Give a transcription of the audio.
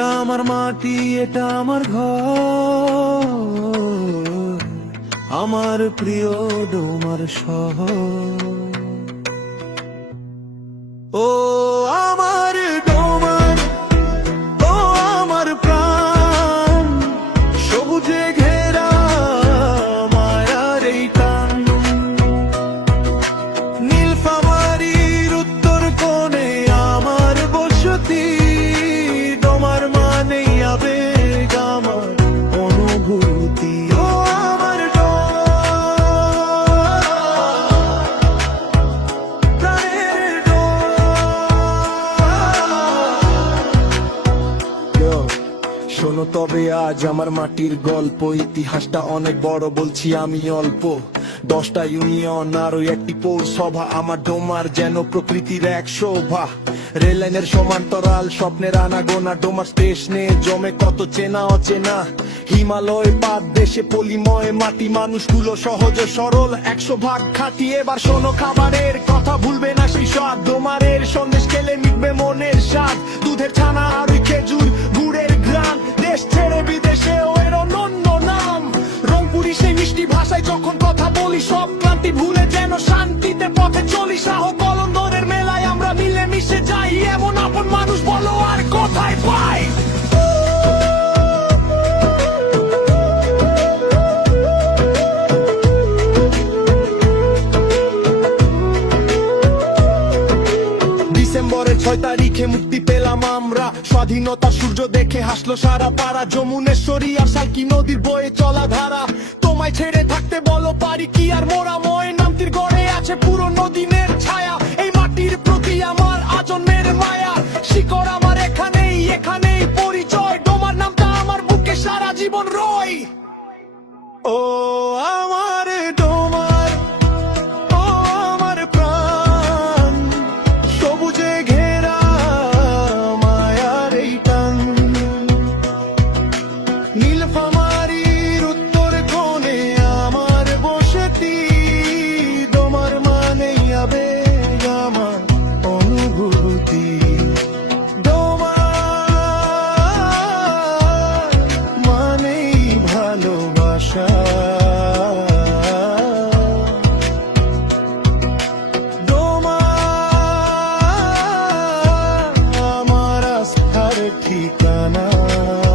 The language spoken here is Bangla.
আমার মাটি এটা আমার ঘর। আমার প্রিয় ডোমার শহর। ও শোনো, তবে আজ আমার মাটির গল্প। ইতিহাসটা অনেক বড়, বলছি আমি অল্প। দশটা ইউনিয়ন আর ওই একটি পৌরসভা, আমার ডোমার যেন প্রকৃতির এক শোভা। রেল লাইনের সমান্তরাল স্বপ্নের আনাগোনা, ডোমার স্টেশনে জমে কত চেনা অচেনা। হিমালয় পাদ দেশে পলিময়, মাটি মানুষগুলো সহজ সরল। একশো ভাগ খাটি, এবার শোনো, খাবারের কথা ভুলবে না সেই স্বাদ। ডোমারের সন্দেশ খেলে মিটবে মনের স্বাদ। দুধের সেই মিষ্টি ভাষায় যখন কথা বলি, সব ক্লান্তি ভুলে যেন শান্তিতে পথে চলি। সাহ কলন্দরের মেলায় ছয় তারিখে মুক্তি পেলাম আমরা। স্বাধীনতা সূর্য দেখে হাসলো সারা পাড়া। যমুনেশ্বরী আর সালকি নদীর বয়ে চলা ধারা? তোমায় ছেড়ে থাকতে বলো, পারি কি আর মোরা? ময় নামতির গড়ে আছে পুরনো দিনের ছায়া। এই মাটির প্রতি আমার আজন্মের মায়া। শিকড় আমার এখানেই এখানেই পরিচয়। তোমার নামটা আমার বুকে সারা জীবন রয়। ও love.